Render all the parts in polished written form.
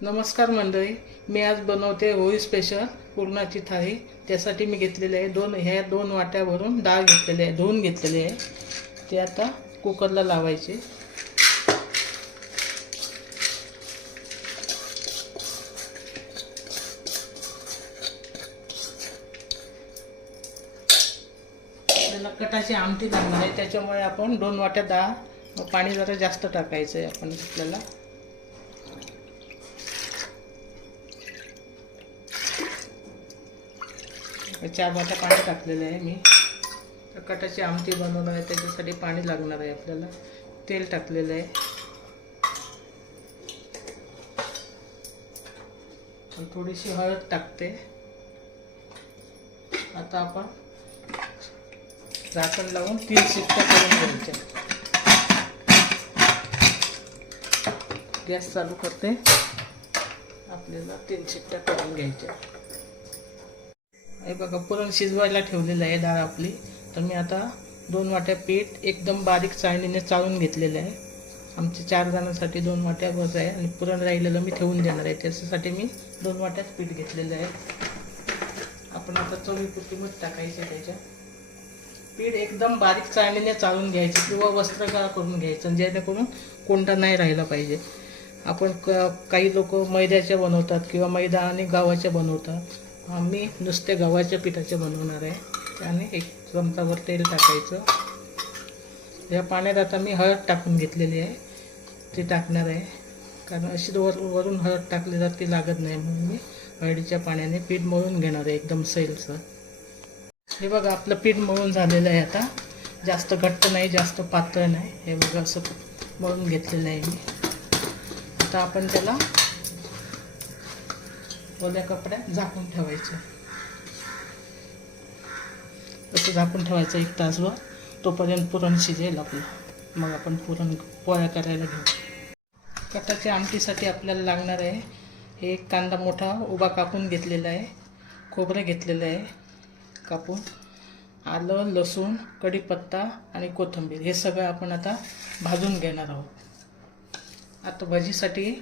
नमस्कार मंडळी, मी आज बनवते होळी स्पेशल पुरणाची थाळी। त्यासाठी मी घेतलेले आहे ह्या दोन वाट्या भरून डाळ घेतलेली आहे, धुवून घेतलेली आहे। ते आता कुकरला लावायचे। त्याला कटाची आमटी लागणार आहे, त्याच्यामुळे आपण 2 वाट्या डाळ, पाणी जरा जास्त टाकायचं आहे आपण आपल्याला। 4 वाट्या पाणी टाकलेलं आहे मी। कटाची आमटी बनवणार आहे, त्याच्यासाठी पाणी लागणार आहे आपल्याला। तेल टाकलेलं आहे, थोडीशी हळद टाकते। आता आपण झाकण लावून 3 शिट्ट्या करून घ्यायच्या। गॅस चालू करते, आपल्याला 3 शिट्ट्या करून घ्यायच्या। हे बघा, पुरण शिजवायला ठेवलेलं आहे डाळ आपली। तर मी आता 2 वाट्या पीठ एकदम बारीक चाळणीने चाळून घेतलेलं आहे। आमच्या 4 जणांसाठी 2 वाट्या बस आहे, आणि पुरण राहिलेलं मी ठेवून देणार आहे, त्याच्यासाठी मी 2 वाट्याच पीठ घेतलेलं आहे। आपण आता चवीपुरती मीठ टाकायचं आहे त्याच्यात। पीठ एकदम बारीक चाळणीने चाळून घ्यायचं किंवा वस्त्रगाळ करून घ्यायचं, जेणेकरून कोंडा नाही राहिला पाहिजे। आपण काही लोक मैद्याच्या बनवतात किंवा मैदा आणि गव्हाच्या बनवतात। मी नुसते गव्हाच्या पिठाचे बनवणार आहे। त्याने 1 चमचाभर तेल टाकायचं। या पाण्यात आता मी हळद टाकून घेतलेली आहे, ते टाकणार आहे, कारण अशी वरून हळद टाकली तर ती लागत नाही, म्हणून मी हळदीच्या पाण्याने पीठ मळून घेणार आहे एकदम सैलसर। हे बघा, आपलं पीठ मळून झालेलं आहे। आता जास्त घट्ट नाही, जास्त पातळ नाही, हे बघा असं मळून घेतलेलं आहे मी। आता आपण त्याला ओल्या कपड्यात झाकून ठेवायचं। असं झाकून ठेवायचं 1 तासभर, तोपर्यंत पुरण शिजेल आपलं। मग आपण पुरण पोळ्या करायला घेऊ। कटाच्या आमटीसाठी आपल्याला लागणार आहे, हे कांदा मोठा उभा कापून घेतलेला आहे, खोबरं घेतलेलं आहे कापून, आलं, लसूण, कढीपत्ता आणि कोथिंबीर, हे सगळं आपण आता भाजून घेणार आहोत। आता भाजीसाठी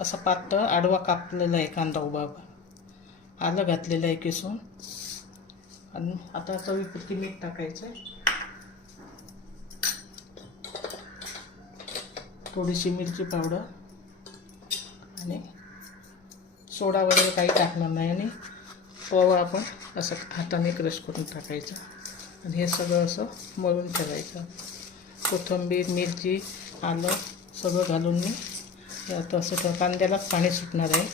असा पातळ आडवा कापलेला आहे कांदा उभा, आलं घातलेलं आहे किसून, आणि आता चवीपुरती मीठ टाकायचं आहे, थोडीशी मिरची पावडर, आणि सोडा वगैरे काही टाकणार नाही, आणि पोहा आपण असं हाताने क्रश करून टाकायचं, आणि हे सगळं असं मळून ठेवायचं। कोथिंबीर, मिरची, आलं सगळं घालून मी आता असं कांद्यालाच पाणी सुटणार आहे,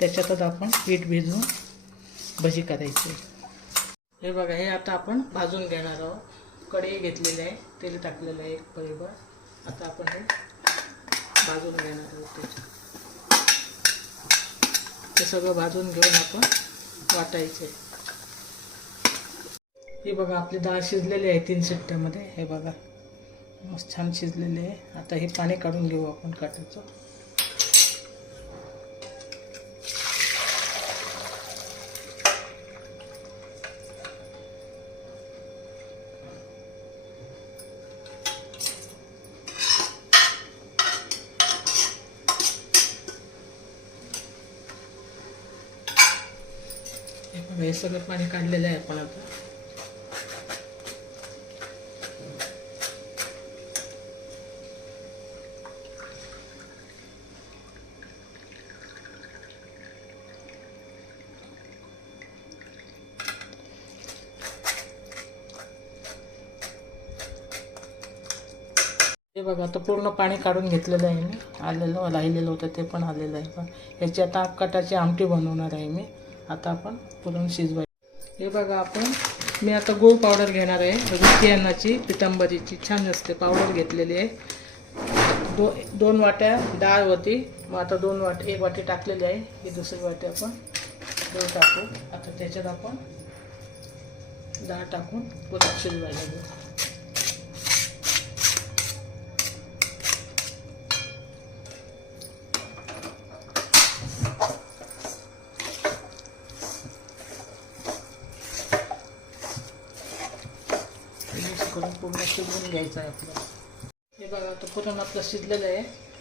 त्याच्यातच आपण पीठ भिजवून भजी करायची। हे बघा, हे आता आपण भाजून घेणार आहोत। कढई घेतलेली आहे, तेल टाकलेलं आहे 1 पळीभर। आता आपण हे भाजून घेणार आहोत। ते सगळं भाजून घेऊन आपण वाटायचे। हे बघा, आपली डाळ शिजलेली आहे 3 शिट्ट्यामध्ये। हे बघा, मस्त छान शिजलेले आहे। आता हे पाणी काढून घेऊ आपण कटाचं। हे सगळं पाणी काढलेलं आहे आपण आता। हे बघा, आता पूर्ण पाणी काढून घेतलेलं आहे मी। आलेलं राहिलेलं होतं ते पण आलेलं आहे। पण ह्याची आता कटाची आमटी बनवणार आहे मी। आता आपण पुरण शिजवायचं। हे बघा, मी आता गूळ पावडर घेणार आहे, रुचियानाची पितांबरीची छान असते पावडर घेतलेली आहे। 2 वाट्या डाळ होती, मग आता 1 वाटी टाकलेली आहे। ही दुसरी वाटी आपण गूळ टाकू। आता त्याच्यात आपण डाळ टाकून पुरण शिजवायला घेऊ। करून पूर्ण शिजवून घ्यायचं आहे आपल्याला। हे बघा, आता पुरण आपलं शिजलेलं आहे।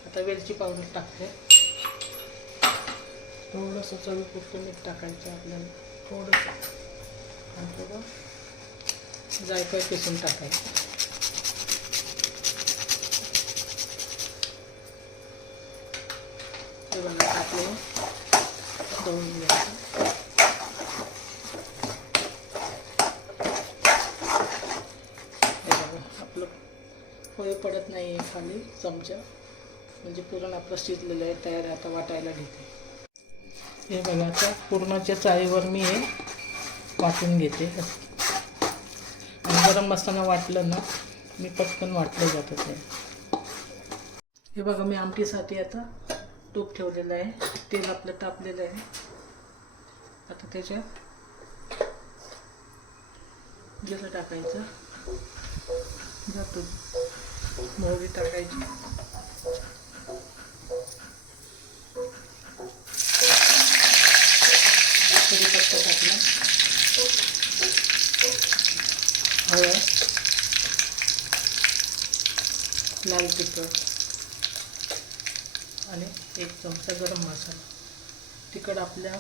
आता वेलची पावडर टाकते। थोडंसं चवीपुरतं मीठ टाकायचं आपल्याला, थोडंसं, आणि थोडं जायफळ किसून टाकायचं. हे बघा टाकलं, दळून घ्यायचं. हे बघा आपलं पोहे पडत नाही आहे खाली चमचा, म्हणजे पुरण आपलं शिजलेलं आहे, तयार आहे. आता वाटायला घेते. हे बघा आता पुरणाच्या चाळीवर मी हे वाटून घेते. आणि गरम असताना वाटलं ना, मी पटकन वाटलं जातं ते. हे बघा मी आमटीसाठी आता तूप ठेवलेलं आहे, तेल आपलं तापलेलं आहे. आता त्याच्यात जिरं टाकायचं, जातो मोहरी टाकायची, कढीपत्ता टाकला, हळद, लाल तिखट आणि 1 चमचा गरम मसाला. तिखट आपल्या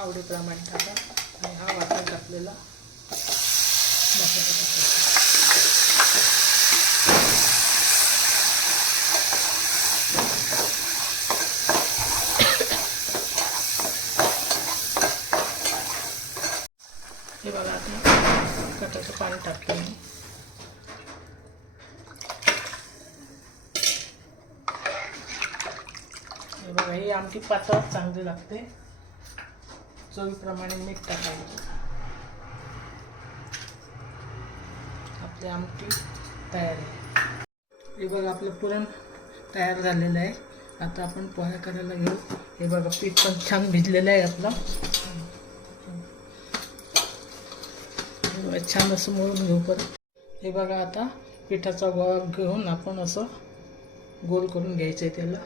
आवडीप्रमाणे टाका आणि हा वाटण टाकलेला मसाला टाकायचा. हे बघा आता कटाचं पाणी टाकतो मी. हे बघा ही आमटी पातळ चांगली लागते. चवीप्रमाणे मीठ टाकायचं. आपली आमटी तयार आहे. हे बघा आपलं पुरण तयार झालेलं आहे. आता आपण पोहे करायला घेऊ. हे बघा पीठ पण छान भिजलेलं आहे आपलं. छान असं मळून घेऊ परत. हे बघा आता पिठाचा गोळा घेऊन आपण असं गोल करून घ्यायचं आहे त्याला.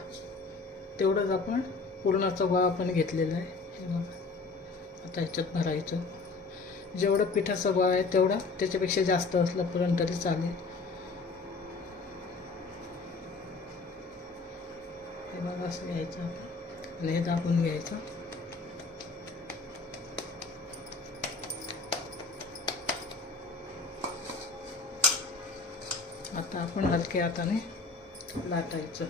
तेवढंच आपण पुरणाचा गोळा पण घेतलेला आहे. हे बघा आता ह्याच्यात भरायचं. जेवढं पिठाचा गोळा आहे तेवढा, त्याच्यापेक्षा जास्त असलं पुरण तरी चालेल. हे बघा असं घ्यायचं आपण आणि हे दाबून घ्यायचं. आता आपण हलक्या हाताने लाटायचं.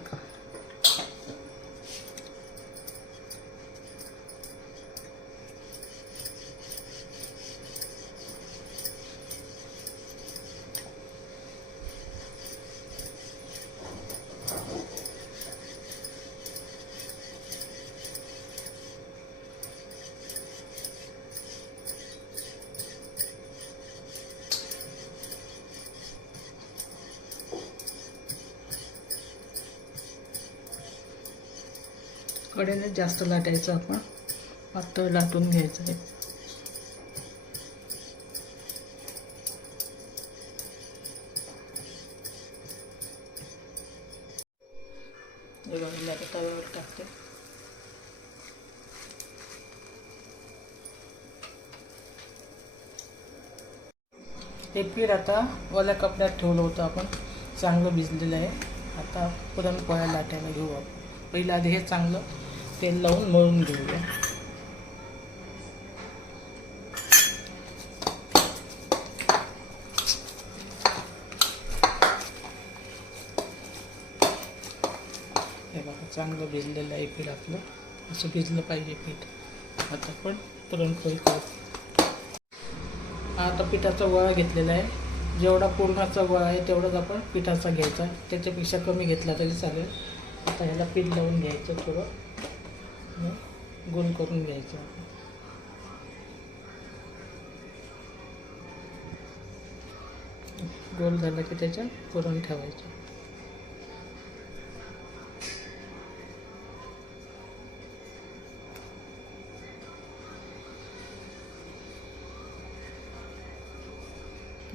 कडेने जास्त लाटायचं, आपण पातळ लाटून घ्यायचं आहे. आता तव्यावर टाकते. हे पीठ आता ओल्या कपड्यात ठेवलं होतं आपण, चांगलं भिजलेलं आहे. आता पुरणपोळ्या लाटायला घेऊ आपण. पहिलं आधी हे चांगलं तेल लावून मळून घेऊया. हे बघा चांगलं भिजलेलं आहे पीठ आपलं. असं भिजलं पाहिजे पीठ. आता आपण पुरणपोळी करू. आता पिठाचा गोळा घेतलेला आहे. जेवढा पुरणाचा गोळा आहे तेवढाच आपण पिठाचा घ्यायचा. त्याच्यापेक्षा कमी घेतला तरी चालेल. आता ह्याला पीठ लावून घ्यायचं, थोडं गोल करून घ्यायचं. गोल झालं की त्याच्यात पुरण ठेवायचं.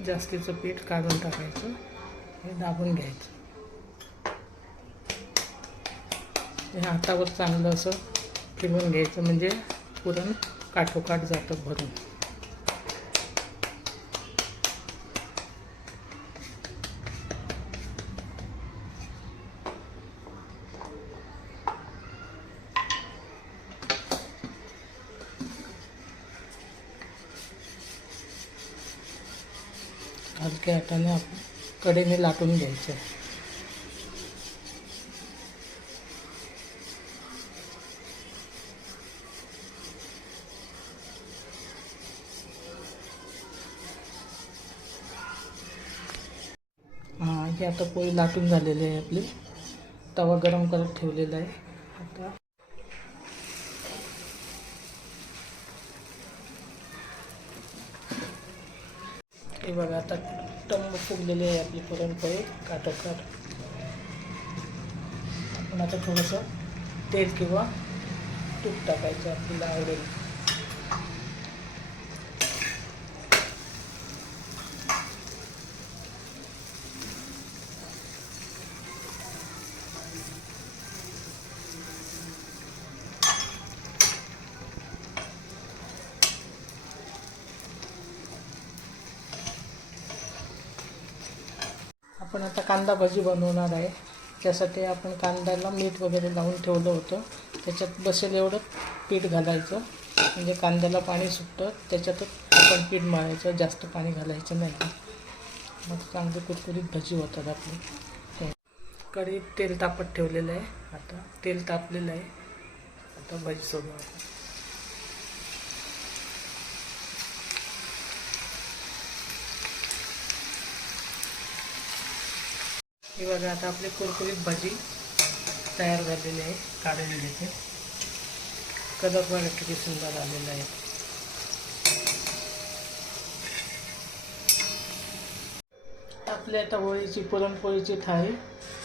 जास्तीचं पीठ काढून टाकायचं. हे दाबून घ्यायचं. हे हातावर चांगलं असं फिरवून घ्यायचं, म्हणजे पुरण काठोकाठ जातं भरून. हलक्या हाताने कडेने लाटून घ्यायचं. हे आता पोळी लाटून झालेली आहे आपली. तवा गरम करत ठेवलेला आहे. आता हे बघा, आता टम्म फुगलेली आहे आपली पुरणपोळी काठोकाठ. आपण आता थोडंसं तेल किंवा तूप टाकायचं आपल्याला आवडेल. आपण आता कांदा भजी बनवणार आहे. त्यासाठी आपण कांद्याला मीठ वगैरे लावून ठेवलं होतं. त्याच्यात बसेल एवढं पीठ घालायचं, म्हणजे कांद्याला पाणी सुटतं. त्याच्यातच आपण पीठ मळायचं, जास्त पाणी घालायचं नाही. मग चांगली कुरकुरीत भजी होतात आपली. कढईत तेल तापत ठेवलेलं आहे. आता तेल तापलेलं आहे. आता भजी सोडू आपण. हे बघा, आता आपली कुरकुरीत भजी तयार झालेली आहे. काढून घेते. कलर बघा किती सुंदर आलेला आहे. आपली आता होळीची पुरणपोळीची थाळी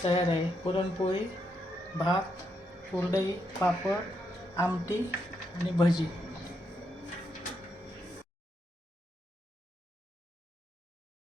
तयार आहे. पुरणपोळी, भात, कुरडई, पापड, आमटी आणि भजी.